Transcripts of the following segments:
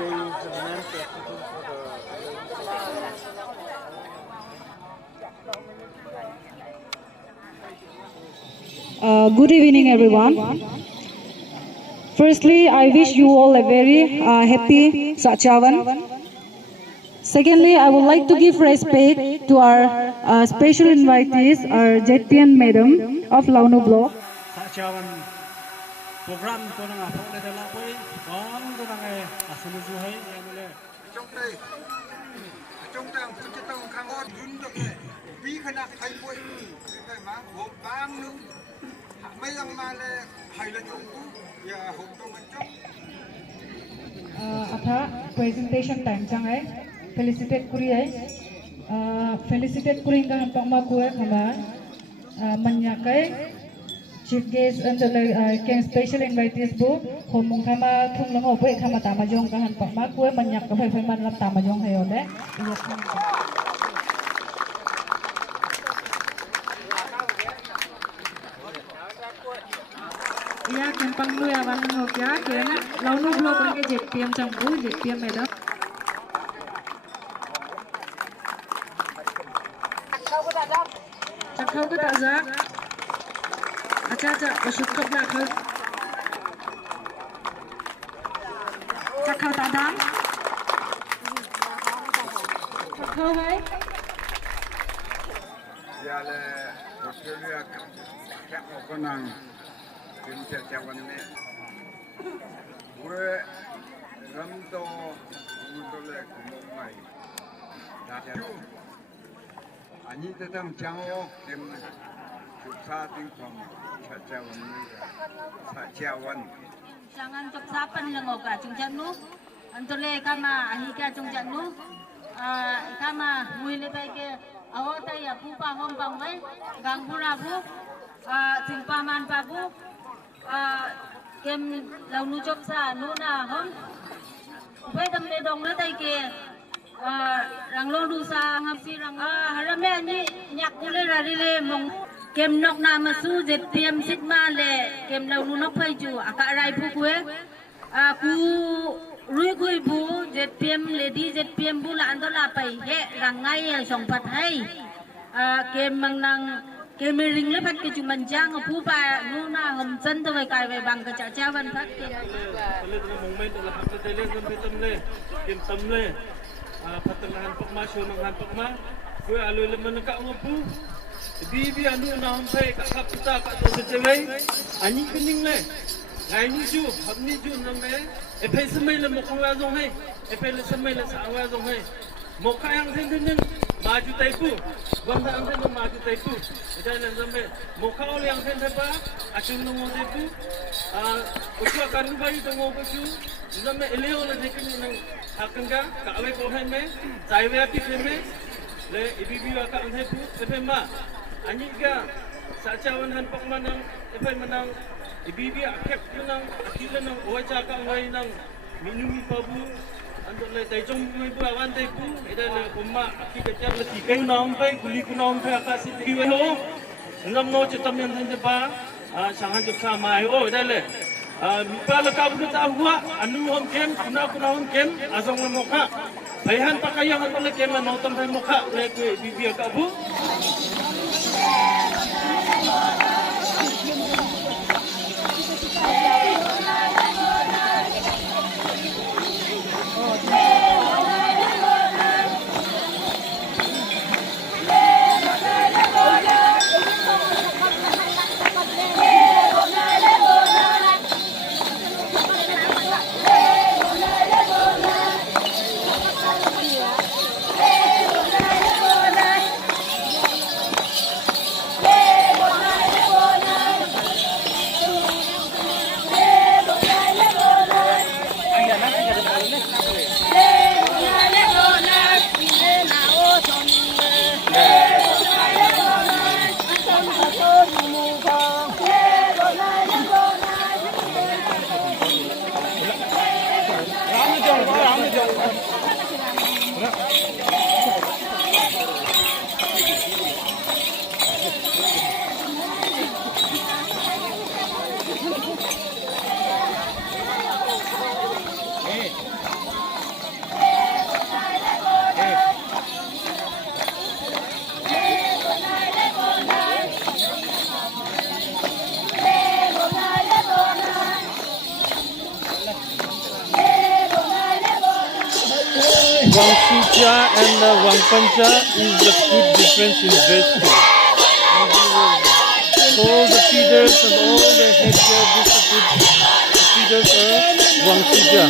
Good evening, everyone. Firstly, I wish you all a very happy Tsahchawan. Secondly, I would like to give respect to our special invitees, our Jettian Madam of Launu Block. Chahchawan program ko nang apo na dala po on ko nang asal suhay yan ulit. Trong tang phun chất tông khang on run được này, bí khả năng thay bụi, cái má hộp bám luôn, mấy ông mà là hay là chung cú, giờ hộp trong bên trong. Atha presentation time chang ai, felicitate kuri ai, felicitate kuri inga hampak ma kuai khama, manyakai chief guest and the special invitees bu, homong khama thung lang opai khama tamajong ka hampak ma kuai manyak ka phai man lam tamajong hayo de. Ya, kempang lu ya bang ngok ya, kena launu blok lagi jetiam canggu, jetiam medok. Cakau ke tak zak? Acha, masuk ke belakang. Cakau tak dam? Cakau hai? Ya le, Australia kat orang Kim Tsahchawan ni, gue ramto le kumai. Dah tu, ani tetap jangan Kim CHOPSA tingkom Tsahchawan ni, Tsahchawan. Jangan CHOPSA penlengoka cungcanu, antole kama ahika cungcanu, kama muile baike awata ya pupa hompang wai, gangpura bu, tingpaman pabu. Kem launu CHOPSA nuna hom bai dam le dong le tai ke rang lo du sa ngapsi rang harame ani nyak kule rari le mong kem nok na masu jet piem sit ma le kem launu nok phai ju aka rai bu kue ku rui kui bu jet piem lady jet piem bu la an la pai he rang ngai song pat hai kem mang nang Kemiring lepas ke cuma jang pupa nuna hom sen tu kai kai bang ke Tsahchawan pat ke. Kalau dengan momen dalam hati tele kan betul le, kim tam le, pertengahan pekma shonangan pekma, kue alu le menekak ngopu, bibi anu na hompai kak kita kak tu sejawai, ani kening le, ngai ni ju, hab ni ju nang le, epai semai le mokang wazong hai, epai le semai le sa wazong hai, mokang yang sendiri maju taipu, bangsa yang sendiri maju taipu. Jangan sampai muka oleh yang sendiri acung nunggu taipu, usah karu bayi tunggu kucu, sampai eleo le dekin nang hakengga, kawe kohen me, caiwe api me, le ibu akak taipu, tapi ma, aniga Tsahchawan han pak manang, tapi menang ibu akak menang, akilan nang wajah akak wai nang minumi pabu. Untuk le tai jong ibu awan tai pu ida le umma aki ketiak le tikai naum pai kuli ku naum pai akasi tikai ho ngam no chitam yan than ba sangan CHOPSA mai o ida le mipa le ka bu ta huwa anu hom ken kuna hom ken azong le mokha baihan pakayang at le ken no tam pai mokha le ku bibi ka bu Wangsucha and Wangpancha is the food difference in dress too. All the feeders and all the headgear, this food, the feeders are Wangsucha.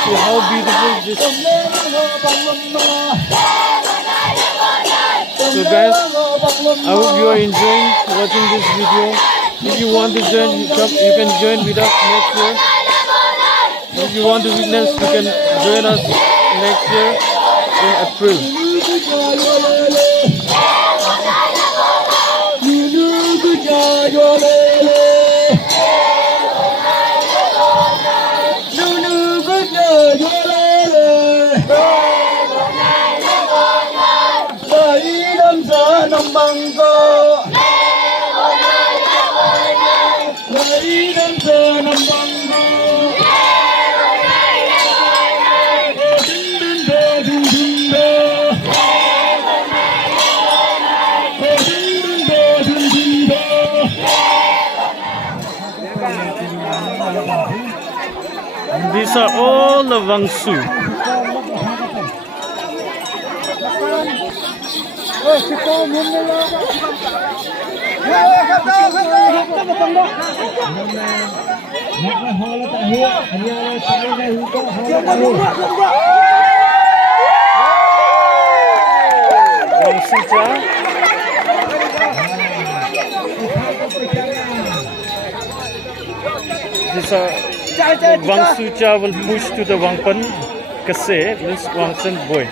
See how beautiful this is. So guys, I hope you are enjoying watching this video. If you want to join, you can join with us next year. If you want to witness, you can join us next year in April. These are all the Wangsu. These are Wangsucha will push to the Wangpan Kase, means Wangsan boy.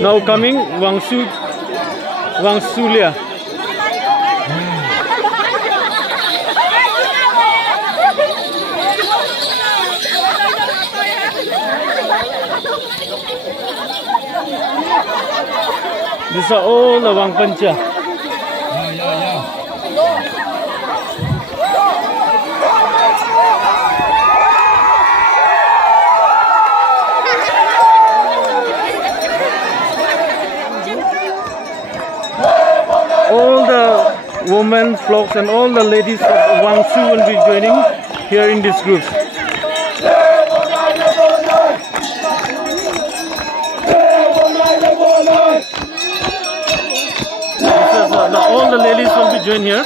Now coming Wangsulia. These are all the Wangpancha. All the women, flocks and all the ladies of Wangsu will be joining here in this group. All the ladies will be joined here.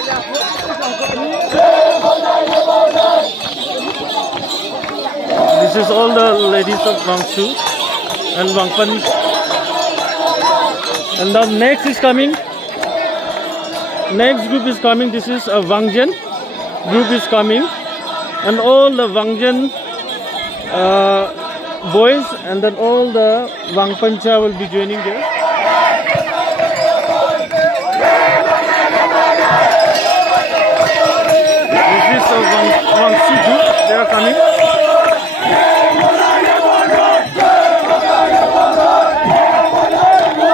This is all the ladies of Wangsu and Wangpan. And now next is coming. Next group is coming. This is a Wangjan group is coming, and all the Wangjan boys and then all the Wangpancha will be joining there. This is a Wangsu group. They are coming.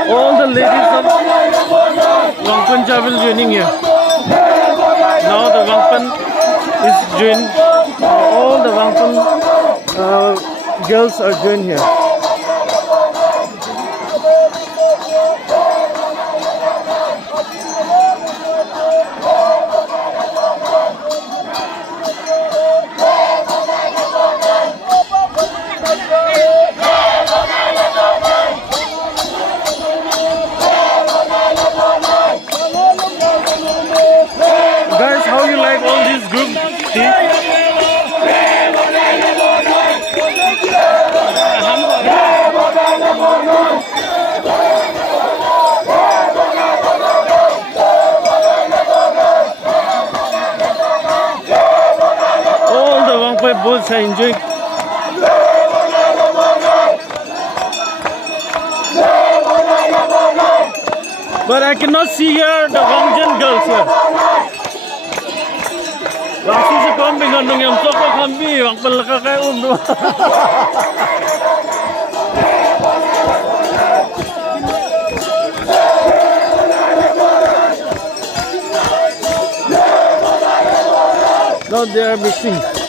All the ladies of Wangpancha will joining here. Now the Wangpan is joined. All the Wangpan girls are joined here. Guys, how you like all these groups? See? All the Wangpai boys are enjoying. But I cannot see here the Wangjan girls here. Langsung si kambing ngandung yang soko kambing, Wangpan laka kayak doa. now they are mixing.